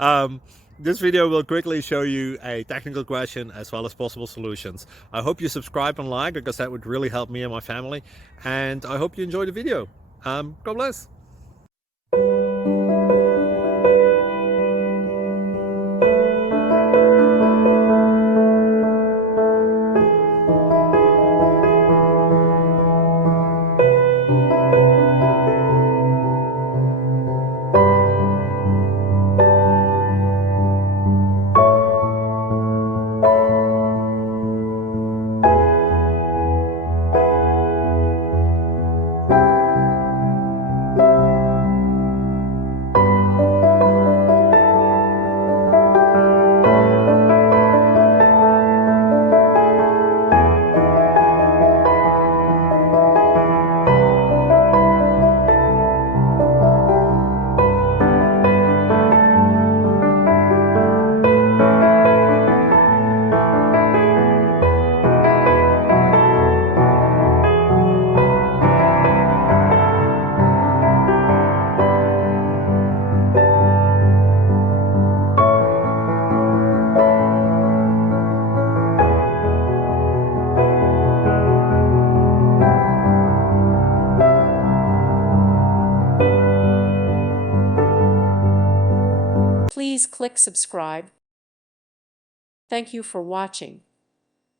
um, this video will quickly show you a technical question as well as possible solutions. I hope you subscribe and like because that would really help me and my family. And I hope you enjoy the video. God bless. Please click subscribe. Thank you for watching.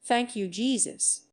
Thank you, Jesus.